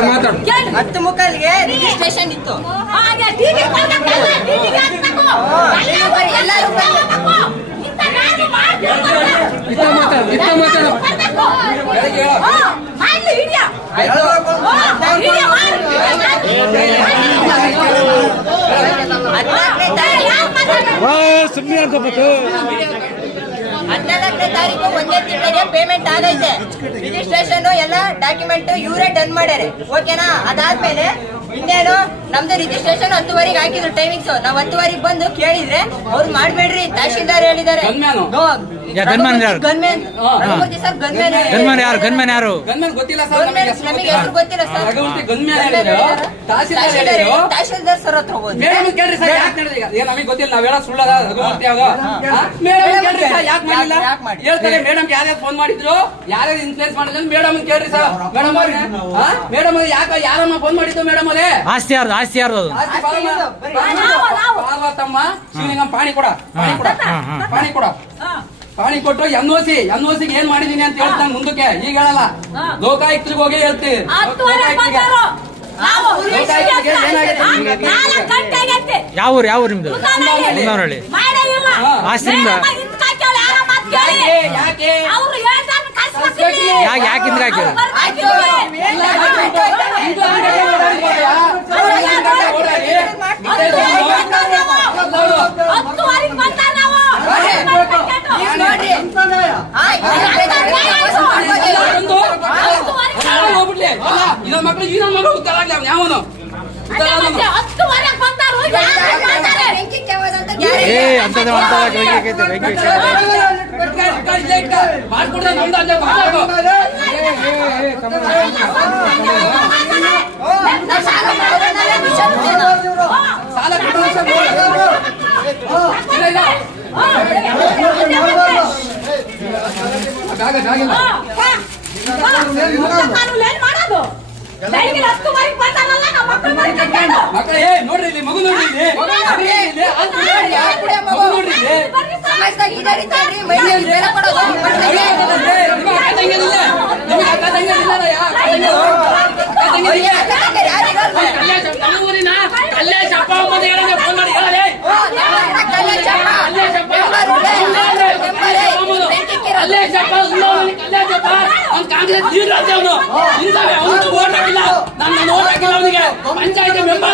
10 ಮುಕ್ಕಾಲಿಗೆ registration ಇತ್ತು. ಹದಿನಾಲ್ಕನೇ ತಾರೀಕು 1ನೇ ತಿಂಗಳಿಗೆ ಪೇಮೆಂಟ್ ಆಗೈತೆ. ರಿಜಿಸ್ಟ್ರೇಷನ್ ಎಲ್ಲ ಡಾಕ್ಯುಮೆಂಟ್ ಇವರೇ ಡನ್ ಮಾಡ್ಯಾರೆ. ಓಕೆನಾ? ಅದಾದ್ಮೇಲೆ ಇನ್ನೇನು ನಮ್ದು ರಿಜಿಸ್ಟ್ರೇಷನ್ 10:30 ಹಾಕಿದ್ರು ಟೈಮಿಂಗ್ಸ್. ನಾವ್ 10:30 ಬಂದು ಕೇಳಿದ್ರೆ ಅವ್ರು ಮಾಡ್ಬೇಡ್ರಿ, ತಹಶೀಲ್ದಾರ್ ಹೇಳಿದ್ದಾರೆ. ತಹಶೀಲ್ದಾರ್ ಸರ್ ಹತ್ರ ಹೋಗಿ ನಮಗೆ ಗೊತ್ತಿಲ್ಲ, ನಾವೆಲ್ಲ ಸುಳ್ಳದ ಹೇಳ್ತಾರೆ. ಮೇಡಮ್ ಯಾರ್ಯಾರು ಫೋನ್ ಮಾಡಿದ್ರು, ಯಾರ್ಯಾರು ಇನ್ಫ್ಲೂಯೆನ್ಸ್ ಮಾಡಿದ್ರು ಮೇಡಮ್ ಕೇಳ್ರಿ ಸರ್. ಮೇಡಮ್ ಯಾಕೆ ಯಾರಮ್ಮ ಫೋನ್ ಮಾಡಿದ್ದು ಮೇಡಮ್ ಅವರೇ? ಆಸ್ತಿ ಯಾರ್ದು? ಆಸ್ತಿ ಯಾರ್ದು? ಪಾರ್ವತಮ್ಮ ಶಿವಲಿಂಗಂ ಪಾಣಿ ಕೊಡ, ಪಾಣಿ ಕೊಡ, ಪಾಣಿ ಕೊಟ್ಟು NOC ಏನ್ ಮಾಡಿದೀನಿ ಅಂತ ಹೇಳ್ತಾನೆ ಮುಂದಕ್ಕೆ. ಈಗ ಹೇಳಲ್ಲ, ಲೋಕಾಯುಕ್ತರಿಗೆ ಹೋಗಿ ಹೇಳ್ತೀವಿ. ಯಾವ ಊರು ನಿಮ್ದು? ಮುನ್ನೂರಹಳ್ಳಿ. ಆಸ್ತಿಯಿಂದ ಯಾಕಿಂದ ಹಾಕಿದ್ರು? ಇನ್ನೊಂದು ಮಕ್ಕಳು ಉತ್ತರ ಆಗ್ಲಿ ಯಾವನು ಮಾಡ್ಕೊಡ್ದೆ ನಮ್ದು ಅಲ್ಲೇ ಮಾತಾಡೋದು. ಸಾಲ ನೋಡ್ರಿ ಇಲ್ಲಿ ಮಗು ನೋಡ್ರಿ ಕಾಂಗ್ರೆಸ್ ಲೀಡರ್ ಅವನು ಓಟ್ ಹಾಕಿಲ್ಲ, ನನ್ನ ಓಟ್ ಹಾಕಿಲ್ಲ ಅವನಿಗೆ ಪಂಚಾಯತ್ ಮೆಂಬರ್.